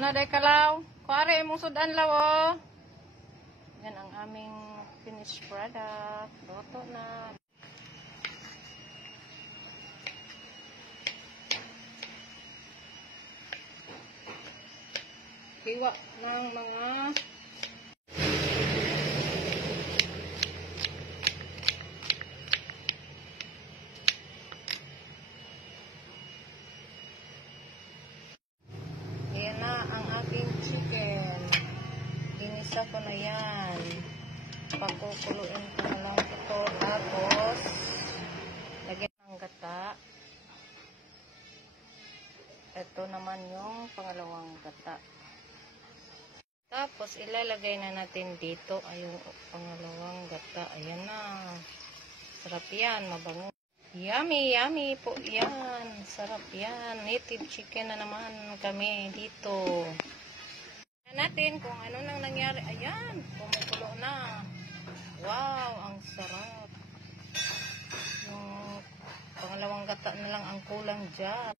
Ano day kalaw? Kuwari mong sudan law oh. Yan ang aming finished product. Luto na. Hiwa ng mga yan na ang aking chicken. Ginisa ko na yan. Pakukuluin ko na lang ito. Tapos lagyan ng gata. Ito naman yung pangalawang gata. Tapos ilalagay na natin dito ay yung pangalawang gata. Ayan na. Sarap yan. Mabango. Yummy, yummy po yan. Sarap yan. Native chicken na naman kami dito. Tingnan natin kung ano nang nangyari. Ayan, kumukulo na. Wow, ang sarap. Yung pangalawang gata na lang ang kulang dyan.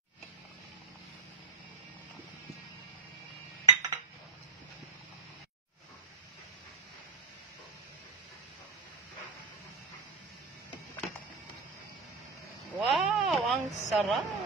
Wow, ang sarap.